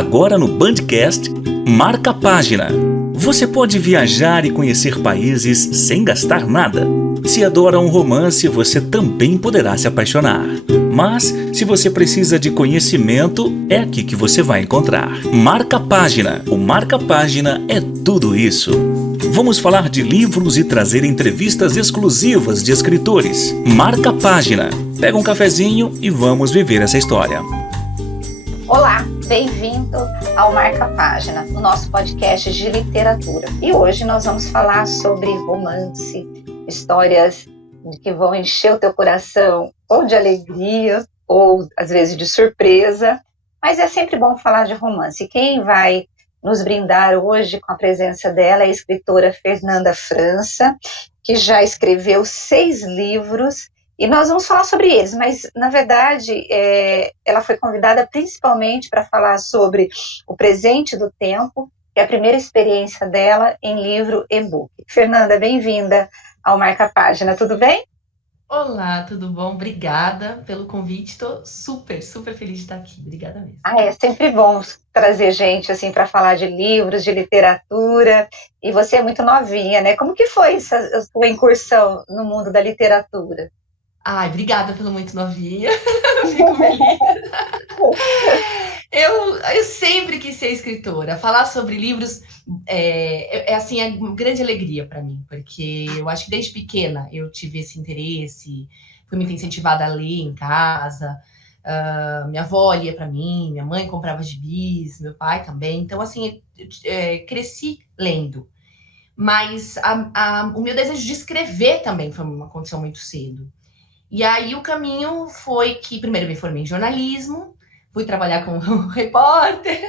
Agora no Bandcast, Marca a Página. Você pode viajar e conhecer países sem gastar nada. Se adora um romance, você também poderá se apaixonar. Mas, se você precisa de conhecimento, é aqui que você vai encontrar. Marca a Página. O Marca a Página é tudo isso. Vamos falar de livros e trazer entrevistas exclusivas de escritores. Marca a Página. Pega um cafezinho e vamos viver essa história. Olá, bem-vindo ao Marca a Página, o nosso podcast de literatura. E hoje nós vamos falar sobre romance, histórias que vão encher o teu coração ou de alegria ou às vezes de surpresa, mas é sempre bom falar de romance. Quem vai nos brindar hoje com a presença dela é a escritora Fernanda França, que já escreveu 6 livros. E nós vamos falar sobre eles, mas, na verdade, ela foi convidada principalmente para falar sobre O Presente do Tempo, que é a primeira experiência dela em livro e-book. Fernanda, bem-vinda ao Marca a Página, tudo bem? Olá, tudo bom? Obrigada pelo convite, estou super feliz de estar aqui, obrigada mesmo. É sempre bom trazer gente assim para falar de livros, de literatura, e você é muito novinha, né? Como que foi a sua incursão no mundo da literatura? Ai, obrigada pelo muito novinha, fico feliz. Eu sempre quis ser escritora. Falar sobre livros assim, é uma grande alegria para mim, porque eu acho que desde pequena eu tive esse interesse, fui muito incentivada a ler em casa, minha avó lia para mim, minha mãe comprava gibis, meu pai também. Então, assim, cresci lendo. Mas o meu desejo de escrever também aconteceu muito cedo. E aí o caminho foi que primeiro me formei em jornalismo, fui trabalhar como repórter,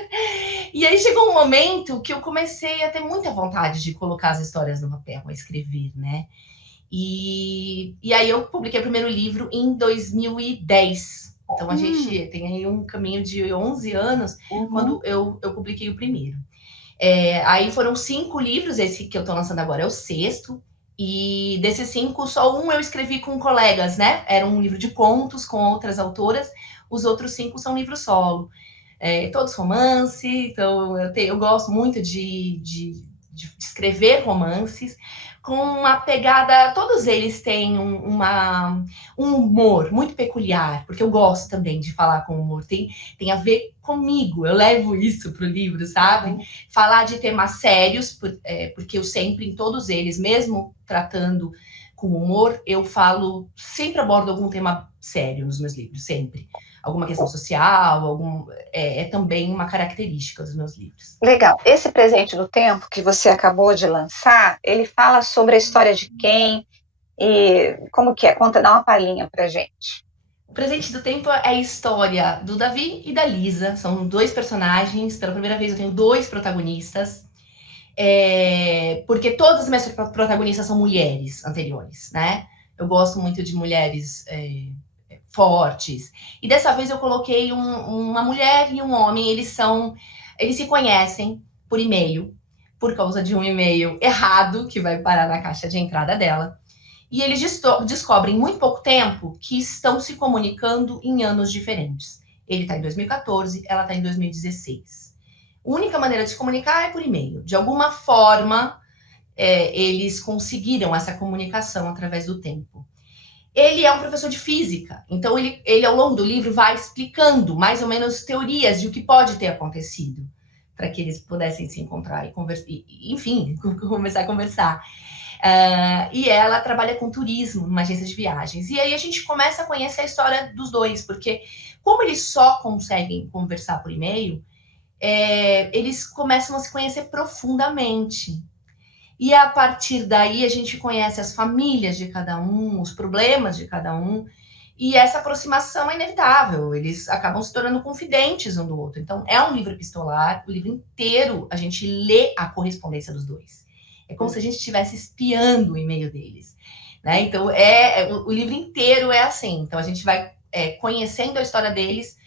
e aí chegou um momento que eu comecei a ter muita vontade de colocar as histórias no papel, a escrever, né? E aí eu publiquei o primeiro livro em 2010. Então a gente tem aí um caminho de 11 anos quando eu publiquei o primeiro. Aí foram 5 livros, esse que eu tô lançando agora é o 6º. E desses 5, só um eu escrevi com colegas, né? Era um livro de contos com outras autoras. Os outros 5 são livros solo. Todos romance, então eu gosto muito de escrever romances com uma pegada. Todos eles têm um humor muito peculiar, porque eu gosto também de falar com humor. Tem a ver comigo, eu levo isso pro livro, sabe? Falar de temas sérios, porque eu sempre, em todos eles, mesmo tratando com humor, eu sempre abordo algum tema sério nos meus livros, sempre. Alguma questão social, é também uma característica dos meus livros. Legal. Esse Presente do Tempo que você acabou de lançar, ele fala sobre a história de quem e como que é? Dá uma palhinha pra gente. O Presente do Tempo é a história do Davi e da Lisa. São 2 personagens. Pela primeira vez eu tenho 2 protagonistas. Porque todas as minhas protagonistas são mulheres anteriores, né? Eu gosto muito de mulheres fortes. E dessa vez eu coloquei uma mulher e um homem. Eles se conhecem por e-mail, por causa de um e-mail errado que vai parar na caixa de entrada dela. E eles descobrem em muito pouco tempo que estão se comunicando em anos diferentes. Ele está em 2014, ela está em 2016. A única maneira de se comunicar é por e-mail. De alguma forma, eles conseguiram essa comunicação através do tempo. Ele é um professor de física, então ele ao longo do livro vai explicando mais ou menos teorias de o que pode ter acontecido, para que eles pudessem se encontrar e conversar, enfim, começar a conversar. E ela trabalha com turismo numa agência de viagens. E aí a gente começa a conhecer a história dos 2, porque como eles só conseguem conversar por e-mail, eles começam a se conhecer profundamente. E a partir daí a gente conhece as famílias de cada um, os problemas de cada um, e essa aproximação é inevitável. Eles acabam se tornando confidentes um do outro. Então é um livro epistolar, o livro inteiro a gente lê a correspondência dos 2. É como se a gente estivesse espiando o e-mail deles, né? Então, o livro inteiro é assim. Então, a gente vai conhecendo a história deles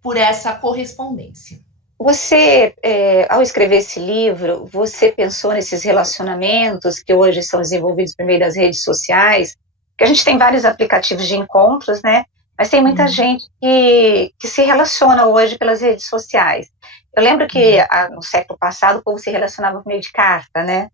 por essa correspondência. Você, ao escrever esse livro, você pensou nesses relacionamentos que hoje são desenvolvidos por meio das redes sociais? Porque a gente tem vários aplicativos de encontros, né? Mas tem muita gente que se relaciona hoje pelas redes sociais. Eu lembro que no século passado o povo se relacionava por meio de carta, né?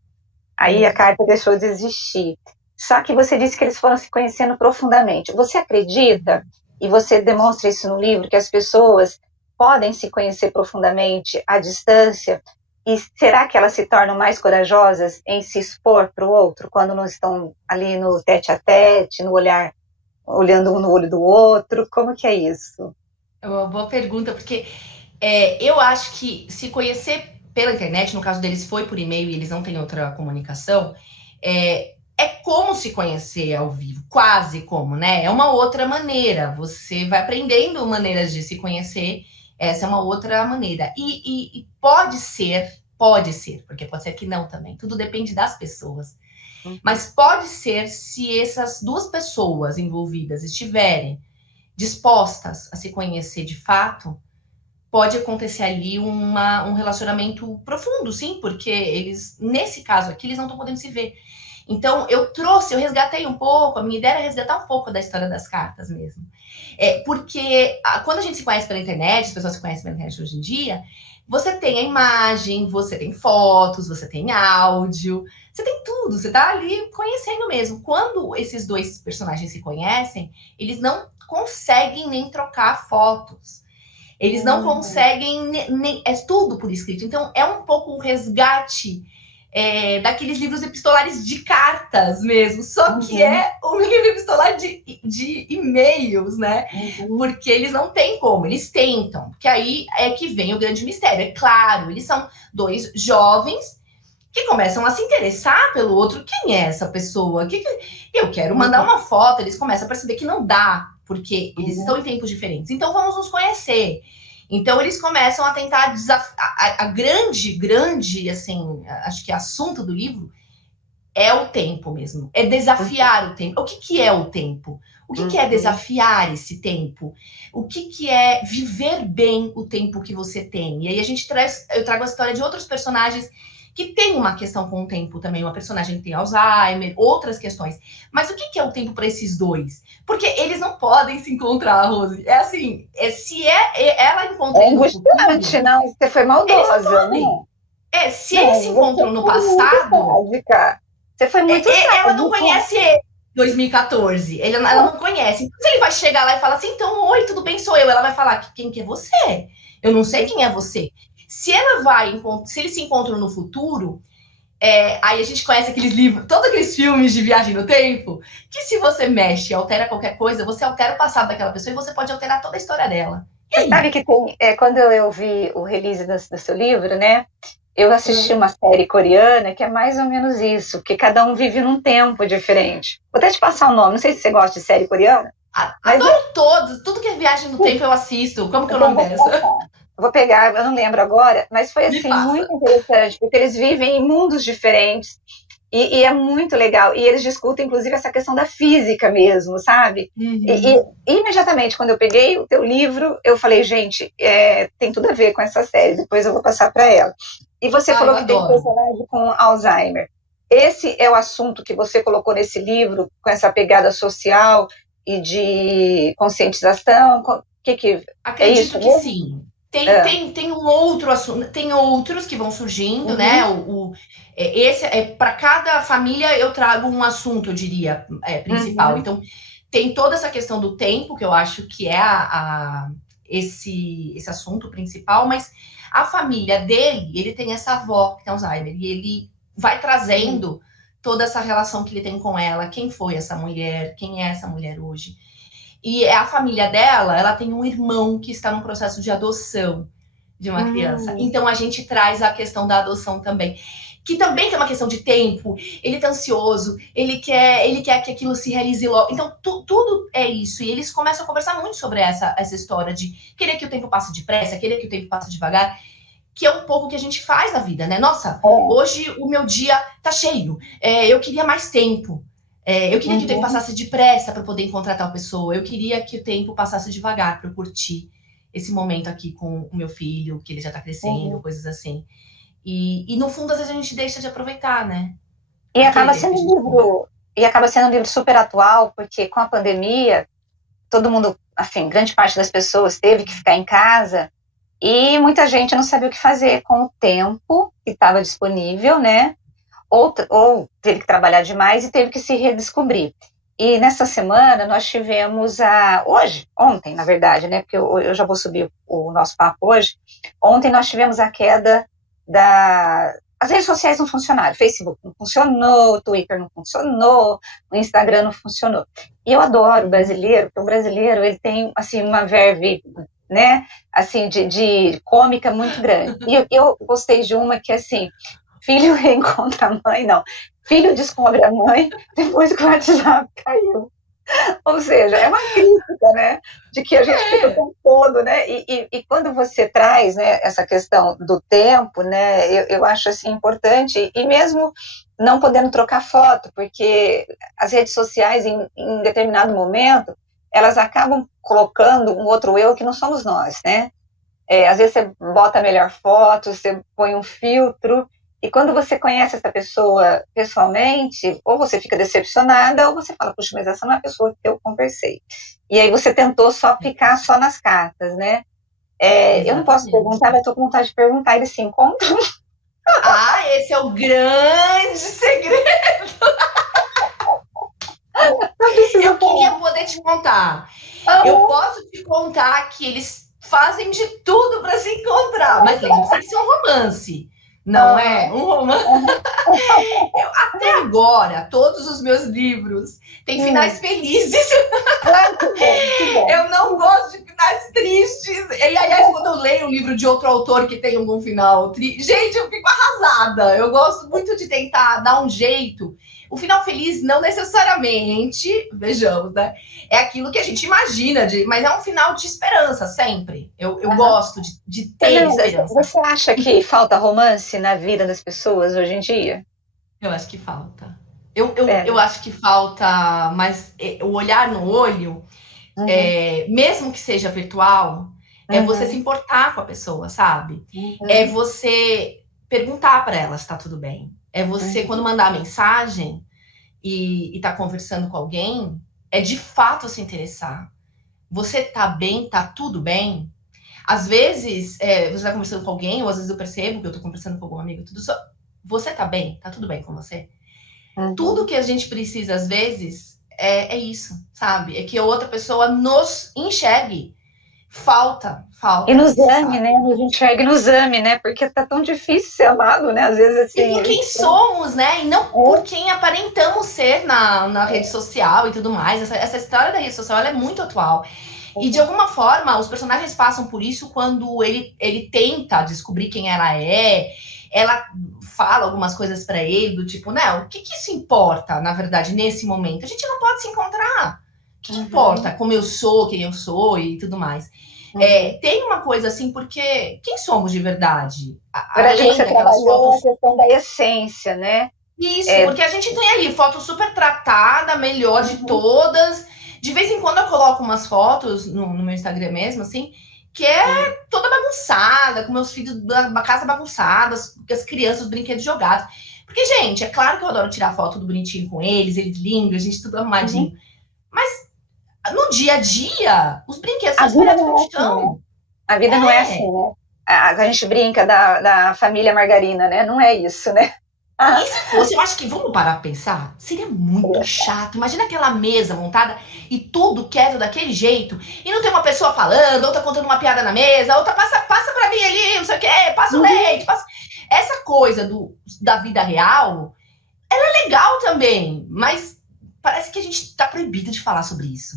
Aí a carta deixou de existir. Só que você disse que eles foram se conhecendo profundamente. Você acredita, e você demonstra isso no livro, que as pessoas podem se conhecer profundamente à distância? E será que elas se tornam mais corajosas em se expor para o outro, quando não estão ali no tete-a-tete, no olhar, olhando um no olho do outro? Como que é isso? É uma boa pergunta, porque eu acho que se conhecer pela internet, no caso deles foi por e-mail e eles não têm outra comunicação, é como se conhecer ao vivo, quase como, né? É uma outra maneira, você vai aprendendo maneiras de se conhecer, essa é uma outra maneira. E pode ser, porque pode ser que não também, tudo depende das pessoas. Mas pode ser se essas duas pessoas envolvidas estiverem dispostas a se conhecer de fato, pode acontecer ali um relacionamento profundo, sim, porque eles, nesse caso aqui, eles não estão podendo se ver. Então, eu resgatei um pouco, a minha ideia era resgatar um pouco da história das cartas mesmo. Porque quando a gente se conhece pela internet, as pessoas se conhecem pela internet hoje em dia, você tem a imagem, você tem fotos, você tem áudio, você tem tudo, você tá ali conhecendo mesmo. Quando esses dois personagens se conhecem, eles não conseguem nem trocar fotos. Eles não conseguem, é tudo por escrito. Então, é um pouco o resgate daqueles livros epistolares de cartas mesmo, só que é um livro epistolar de e-mails, né? Porque eles não têm como, eles tentam, porque aí é que vem o grande mistério. É claro, eles são dois jovens que começam a se interessar pelo outro. Quem é essa pessoa? Eu quero mandar uma foto. Eles começam a perceber que não dá, porque eles estão em tempos diferentes. Então, vamos nos conhecer. Então, eles começam a tentar desafiar. A grande, assim, acho que assunto do livro é o tempo mesmo. É desafiar o tempo. O que é o tempo? O que é desafiar esse tempo? O que é viver bem o tempo que você tem? E aí eu trago a história de outros personagens que tem uma questão com o tempo também, uma personagem que tem Alzheimer, outras questões. Mas o que é o tempo para esses dois? Porque eles não podem se encontrar, Rose. É assim, se ela encontra ele no futuro... Não, você foi maldosa, né? Se eles se encontram no passado... Você foi muito sádica. Ela não conhece ele em 2014. Ela não conhece. Então, se ele vai chegar lá e falar assim, então, oi, tudo bem, sou eu. Ela vai falar, quem que é você? Eu não sei quem é você. Se eles se encontram no futuro, aí a gente conhece aqueles livros, todos aqueles filmes de viagem no tempo, que se você mexe, altera qualquer coisa, você altera o passado daquela pessoa e você pode alterar toda a história dela. Você sabe que tem, quando eu vi o release do seu livro, né, eu assisti uma série coreana que é mais ou menos isso, porque cada um vive num tempo diferente. Vou até te passar o nome, não sei se você gosta de série coreana. Adoro todos, tudo que é viagem no tempo eu assisto. Como que é o nome dessa? Vou pegar, eu não lembro agora, mas foi assim muito interessante, porque eles vivem em mundos diferentes e é muito legal. E eles discutem, inclusive, essa questão da física mesmo, sabe? E imediatamente, quando eu peguei o teu livro, eu falei, gente, tem tudo a ver com essa série, depois eu vou passar para ela. E você falou que tem um personagem com Alzheimer. Esse é o assunto que você colocou nesse livro, com essa pegada social e de conscientização? Acredito que sim. Tem um outro assunto, tem outros que vão surgindo, né? Esse para cada família eu trago um assunto, eu diria, principal. Então, tem toda essa questão do tempo, que eu acho que é esse assunto principal, mas a família dele, ele tem essa avó que tem Alzheimer, e ele vai trazendo toda essa relação que ele tem com ela, quem foi essa mulher, quem é essa mulher hoje. E a família dela, ela tem um irmão que está no processo de adoção de uma criança. Então, a gente traz a questão da adoção também. Que também tem uma questão de tempo. Ele tá ansioso, ele quer que aquilo se realize logo. Então, tudo é isso. E eles começam a conversar muito sobre essa história de querer que o tempo passe depressa, querer que o tempo passe devagar. Que é um pouco que a gente faz na vida, né? Nossa, hoje o meu dia tá cheio. Eu queria mais tempo. Eu queria que o tempo passasse depressa para poder encontrar tal pessoa. Eu queria que o tempo passasse devagar para eu curtir esse momento aqui com o meu filho, que ele já tá crescendo, coisas assim. E no fundo, às vezes a gente deixa de aproveitar, né? E acaba sendo um livro super atual, porque com a pandemia, todo mundo, assim, grande parte das pessoas teve que ficar em casa e muita gente não sabia o que fazer com o tempo que estava disponível, né? Ou teve que trabalhar demais e teve que se redescobrir. E nessa semana nós tivemos ontem, na verdade, né? Porque eu já vou subir o nosso papo hoje. Ontem nós tivemos a queda as redes sociais não funcionaram, o Facebook não funcionou, o Twitter não funcionou, o Instagram não funcionou. E eu adoro o brasileiro, porque o brasileiro ele tem assim uma verve, né, assim de cômica muito grande. E eu gostei de uma que assim, filho reencontra a mãe, não, filho descobre a mãe depois que o WhatsApp caiu. Ou seja, é uma crítica, né, de que a gente fica o tempo todo, né, e quando você traz, né, essa questão do tempo, né, eu acho, assim, importante, e mesmo não podendo trocar foto, porque as redes sociais, em determinado momento, elas acabam colocando um outro eu que não somos nós, né, às vezes você bota a melhor foto, você põe um filtro, e quando você conhece essa pessoa pessoalmente, ou você fica decepcionada, ou você fala, puxa, mas essa não é a pessoa que eu conversei. E aí você tentou só ficar só nas cartas, né? Eu não posso perguntar, mas estou com vontade de perguntar. Ele se encontra? Esse é o grande segredo. Eu queria poder te contar. Eu posso te contar que eles fazem de tudo para se encontrar, mas lembre-se, isso é um romance. Não é um romance. Até agora, todos os meus livros têm finais felizes. Que bom. Eu não gosto de finais tristes. E aliás, quando eu leio um livro de outro autor que tem algum final triste, gente, eu fico arrasada. Eu gosto muito de tentar dar um jeito. O final feliz não necessariamente, vejamos, né? É aquilo que a gente imagina, mas é um final de esperança, sempre. Eu gosto de ter esperança. Você acha que falta romance na vida das pessoas hoje em dia? Eu acho que falta. Eu acho que falta, mas o olhar no olho, mesmo que seja virtual, é você se importar com a pessoa, sabe? É você perguntar para ela se tá tudo bem. É você, quando mandar mensagem e tá conversando com alguém, é de fato se interessar. Você tá bem? Tá tudo bem? Às vezes, você tá conversando com alguém, ou às vezes eu percebo que eu tô conversando com algum amigo, tudo só. Você tá bem? Tá tudo bem com você? Tudo que a gente precisa, às vezes, é isso, sabe? É que a outra pessoa nos enxergue. Falta. E nos ame, né? Nos enxergue e nos ame, né? Porque tá tão difícil ser amado, né? Às vezes, assim... E por quem somos, né? E não por quem aparentamos ser na rede social e tudo mais. Essa história da rede social, ela é muito atual. E, de alguma forma, os personagens passam por isso quando ele tenta descobrir quem ela é. Ela fala algumas coisas pra ele, do tipo, né? O que isso importa, na verdade, nesse momento? A gente não pode se encontrar. O que importa? Como eu sou, quem eu sou e tudo mais. Tem uma coisa assim, porque quem somos de verdade? Além você trabalhou a questão da essência, né? Isso, porque a gente tem ali foto super tratada, melhor de todas. De vez em quando eu coloco umas fotos no meu Instagram mesmo, assim, que é toda bagunçada, com meus filhos da casa bagunçada, as crianças, os brinquedos jogados. Porque, gente, é claro que eu adoro tirar foto do bonitinho com eles lindos, a gente tudo arrumadinho. Mas no dia a dia, os brinquedos estão espalhados no chão. A vida não é assim, né? A gente brinca da família margarina, né? Não é isso, né? E se fosse, eu acho que, vamos parar pra pensar, seria muito chato. Imagina aquela mesa montada e tudo quieto daquele jeito, e não tem uma pessoa falando, outra contando uma piada na mesa, outra passa pra mim ali, não sei o quê, passa o leite, passa... Essa coisa da vida real, ela é legal também, mas parece que a gente tá proibido de falar sobre isso.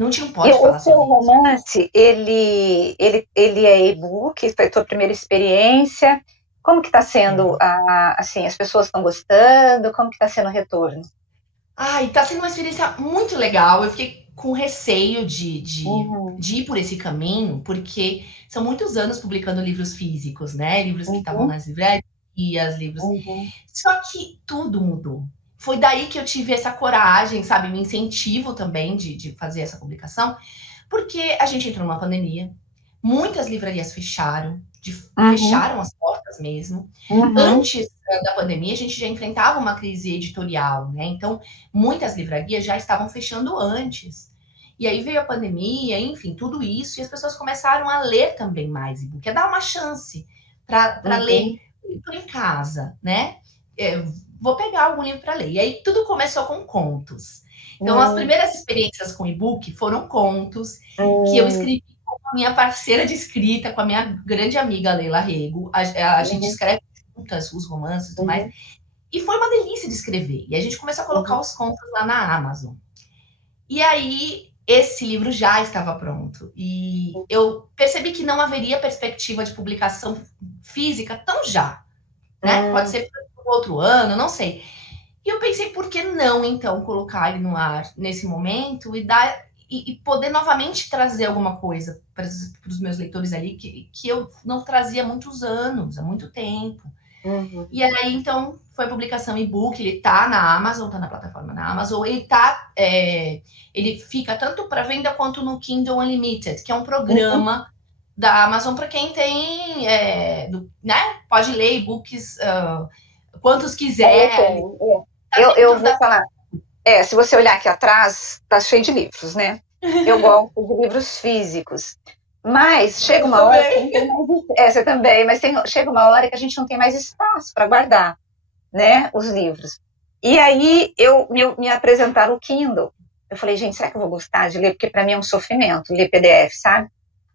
Não te pode falar sobre isso. O seu romance, ele é e-book, foi a tua primeira experiência. Como que está sendo, assim, as pessoas estão gostando? Como que está sendo o retorno? Tá sendo uma experiência muito legal. Eu fiquei com receio de ir por esse caminho, porque são muitos anos publicando livros físicos, né? Livros que estavam nas livrarias, livros... Só que tudo mudou. Foi daí que eu tive essa coragem, sabe? Me incentivo também de fazer essa publicação, porque a gente entrou numa pandemia, muitas livrarias fecharam, fecharam as portas mesmo. Antes da pandemia, a gente já enfrentava uma crise editorial, né? Então, muitas livrarias já estavam fechando antes. E aí veio a pandemia, enfim, tudo isso, e as pessoas começaram a ler também mais e-book, a dar uma chance para ler em casa, né? Vou pegar algum livro para ler. E aí tudo começou com contos. Então, as primeiras experiências com e-book foram contos que eu escrevi com a minha parceira de escrita, com a minha grande amiga Leila Rego. A gente escreve juntas os romances e tudo mais. E foi uma delícia de escrever. E a gente começou a colocar os contos lá na Amazon. E aí, esse livro já estava pronto. E eu percebi que não haveria perspectiva de publicação física tão já. Né? Pode ser para outro ano, não sei. E eu pensei, por que não, então, colocar ele no ar nesse momento e poder novamente trazer alguma coisa para os meus leitores ali que eu não trazia há muitos anos, há muito tempo. E aí, então, foi a publicação e-book, ele tá na Amazon, tá na plataforma da Amazon, ele fica tanto para venda quanto no Kindle Unlimited, que é um programa da Amazon para quem tem, né, pode ler e-books quantos quiser. Eu vou falar, se você olhar aqui atrás, tá cheio de livros, né? Eu gosto de livros físicos. Mas chega uma hora que não tem mais, você também, mas chega uma hora que a gente não tem mais espaço para guardar, né, os livros. E aí me apresentaram o Kindle. Eu falei, gente, será que eu vou gostar de ler? Porque para mim é um sofrimento ler PDF, sabe?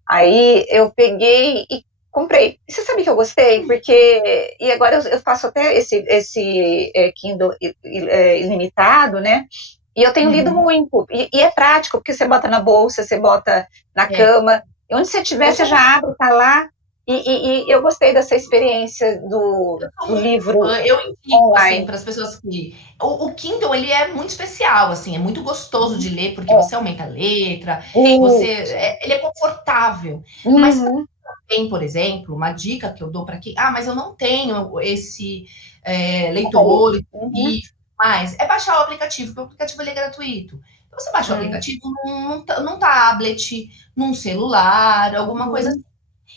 Aí eu peguei e comprei. E você sabe que eu gostei? Porque e agora eu faço até esse Kindle ilimitado, né? E eu tenho lido muito. E é prático, porque você bota na bolsa, você bota na cama. E onde você estiver, você já abre, tá lá. E eu gostei dessa experiência do livro eu indico, online. assim, para as pessoas que... O Kindle, ele é muito especial, assim, é muito gostoso de ler, porque você aumenta a letra, ele é confortável. Mas tem, por exemplo, uma dica que eu dou para quem... mas eu não tenho esse leitor, mas é baixar o aplicativo, porque o aplicativo ele é gratuito. Então, você baixa o aplicativo num tablet, num celular, alguma coisa assim.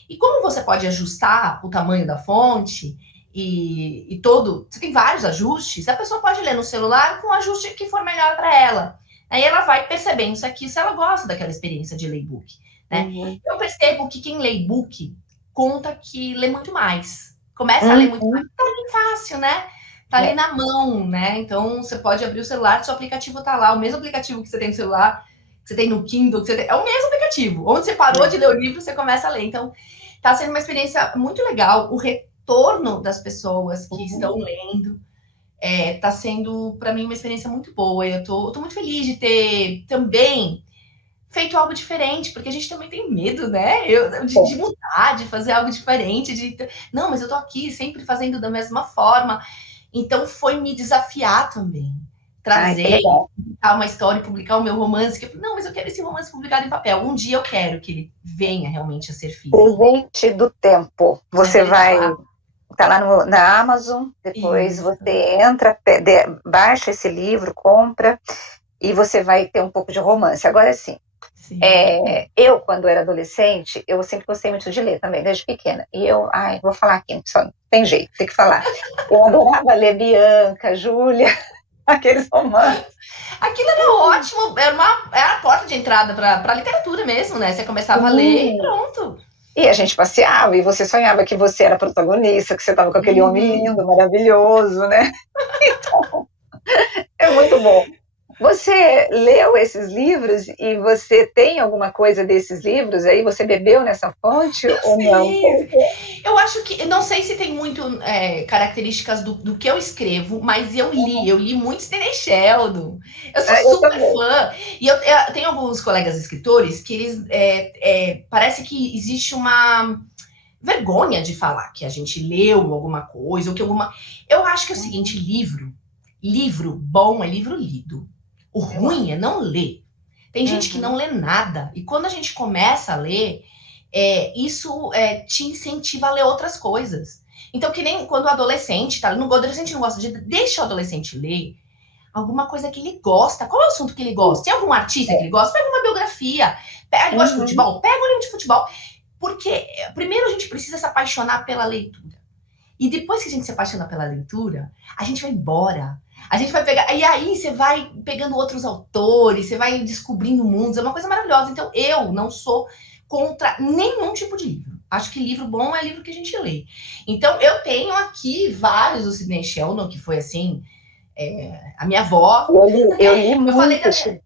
E como você pode ajustar o tamanho da fonte e todo... Você tem vários ajustes, a pessoa pode ler no celular com o ajuste que for melhor para ela. Aí ela vai percebendo isso aqui, se ela gosta daquela experiência de ler e-book. Né? Eu percebo que quem lê e-book conta que lê muito mais. Começa a ler muito mais. Tá ali fácil, né? Tá ali na mão, né? Então, você pode abrir o celular, seu aplicativo tá lá. O mesmo aplicativo que você tem no celular, que você tem no Kindle, é o mesmo aplicativo. Onde você parou de ler o livro, você começa a ler. Então, tá sendo uma experiência muito legal. O retorno das pessoas que estão lendo tá sendo, para mim, uma experiência muito boa. Eu tô muito feliz de ter também feito algo diferente, porque a gente também tem medo, né? De mudar, de fazer algo diferente, não, mas eu tô aqui sempre fazendo da mesma forma. Então, foi me desafiar também. Trazer, publicar uma história, publicar o meu romance. Não, mas eu quero esse romance publicado em papel. Um dia eu quero que ele venha realmente a ser físico. Presente do tempo. Você vai... Tá lá na Amazon, depois você entra, baixa esse livro, compra, e você vai ter um pouco de romance. Agora, sim. Eu, quando era adolescente, eu sempre gostei muito de ler também, desde pequena. E vou falar aqui, só não tem jeito, tem que falar. Eu adorava ler Bianca, Júlia, aqueles romances. Aquilo era ótimo, era a porta de entrada para literatura mesmo, né? Você começava a ler e pronto. E a gente passeava, e você sonhava que você era protagonista, que você estava com aquele homem lindo, maravilhoso, né? Então, é muito bom. Você leu esses livros e você tem alguma coisa desses livros aí? Você bebeu nessa fonte ou não? Eu acho que, não sei se tem muito características do que eu escrevo, mas eu li muito Sidney Sheldon. Eu sou super fã. E eu tenho alguns colegas escritores que eles parece que existe uma vergonha de falar que a gente leu alguma coisa, ou que alguma... Eu acho que é o seguinte, livro bom é livro lido. O ruim é não ler. Tem gente que não lê nada. E quando a gente começa a ler, isso te incentiva a ler outras coisas. Então, que nem quando o adolescente tá... O adolescente não gosta de... Deixa o adolescente ler alguma coisa que ele gosta. Qual é o assunto que ele gosta? Tem algum artista que ele gosta? Pega uma biografia. Ele gosta de futebol? Pega um livro de futebol. Porque, primeiro, a gente precisa se apaixonar pela leitura. E depois que a gente se apaixona pela leitura, a gente vai embora. A gente vai pegar... E aí você vai pegando outros autores, você vai descobrindo mundos, é uma coisa maravilhosa. Então, eu não sou contra nenhum tipo de livro. Acho que livro bom é livro que a gente lê. Então, eu tenho aqui vários do Sidney Sheldon, que foi assim... a minha avó... Eu li muito Sidney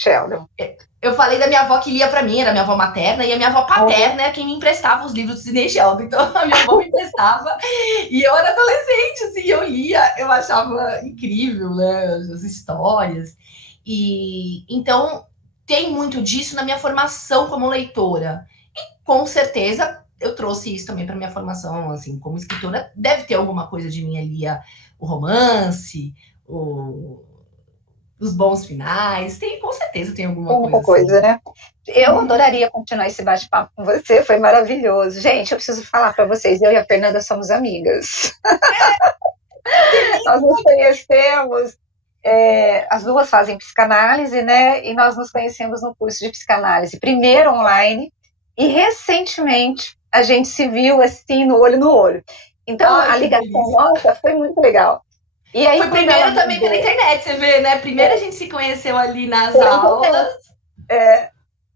Sheldon. Eu falei da minha avó que lia pra mim, era minha avó materna, e a minha avó paterna era quem me emprestava os livros do Sidney Sheldon. Então, a minha avó me emprestava, e eu era adolescente, assim, eu lia, eu achava incrível, né, as histórias. E então, tem muito disso na minha formação como leitora. E, com certeza, eu trouxe isso também para minha formação, assim, como escritora. Deve ter alguma coisa de mim ali, o romance, os bons finais, com certeza tem alguma coisa assim. Né? Eu adoraria continuar esse bate-papo com você, foi maravilhoso. Gente, eu preciso falar para vocês, eu e a Fernanda somos amigas. Nós nos conhecemos, as duas fazem psicanálise, né? E nós nos conhecemos no curso de psicanálise, primeiro online, e recentemente a gente se viu assim, no olho. Então, a ligação nossa foi muito legal. E aí, foi primeiro também pela internet, você vê, né? Primeiro a gente se conheceu ali nas aulas.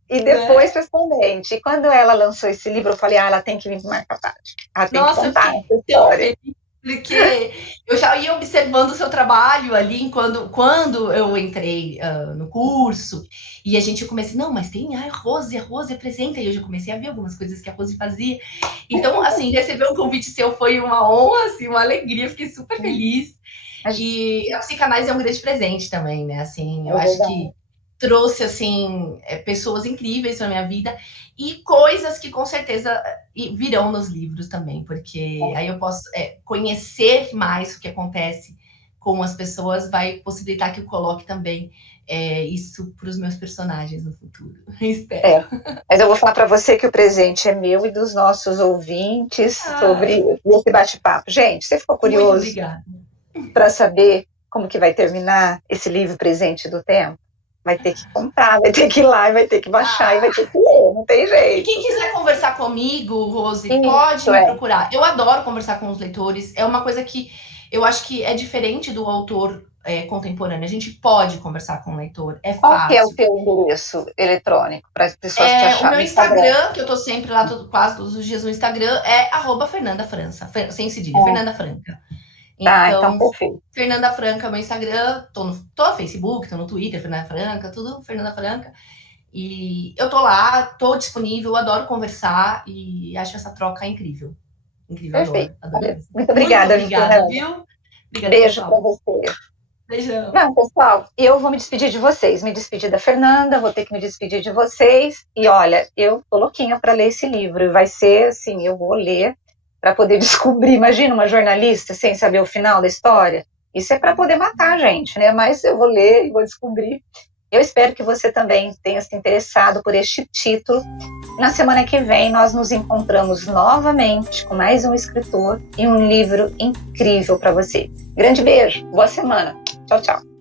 E depois pessoalmente. E quando ela lançou esse livro, eu falei, ela tem que vir para Marca Página. Ela tem que contar essa história. Porque eu já ia observando o seu trabalho ali quando eu entrei no curso, e a gente comecei, não, mas tem a Rose apresenta, e eu já comecei a ver algumas coisas que a Rose fazia. Então, assim, receber um convite seu foi uma honra, assim, uma alegria, fiquei super feliz. E a psicanálise é um grande presente também, né? Assim, eu acho que trouxe, assim, pessoas incríveis na minha vida e coisas que com certeza virão nos livros também, porque aí eu posso conhecer mais o que acontece com as pessoas, vai possibilitar que eu coloque também isso para os meus personagens no futuro. Espero. Mas eu vou falar para você que o presente é meu e dos nossos ouvintes sobre esse bate-papo. Gente, você ficou curioso? Muito obrigada. Para saber como que vai terminar esse livro Presente do Tempo? Vai ter que comprar, vai ter que ir lá, vai ter que baixar e vai ter que ler, não tem jeito. E quem quiser conversar comigo, Rose, pode me procurar. Eu adoro conversar com os leitores, é uma coisa que eu acho que é diferente do autor contemporâneo. A gente pode conversar com o leitor, fácil. Qual que é o teu endereço eletrônico para as pessoas te acharem? O meu Instagram, que eu tô sempre lá quase todos os dias no Instagram, é @FernandaFrança, sem cedilha, Fernanda Franca. Então perfeito. Fernanda Franca, meu Instagram, tô no Facebook, tô no Twitter, Fernanda Franca, tudo Fernanda Franca. E eu tô lá, tô disponível, adoro conversar e acho essa troca incrível. Incrível, perfeito. Adoro. Muito obrigada, viu? Obrigada, beijo para você. Beijão. Não, pessoal, eu vou me despedir de vocês. Me despedir da Fernanda, vou ter que me despedir de vocês. E olha, eu tô louquinha para ler esse livro. Vai ser assim, eu vou ler para poder descobrir. Imagina uma jornalista sem saber o final da história. Isso é para poder matar a gente, né? Mas eu vou ler e vou descobrir. Eu espero que você também tenha se interessado por este título. Na semana que vem, nós nos encontramos novamente com mais um escritor e um livro incrível para você. Grande beijo, boa semana. Tchau, tchau.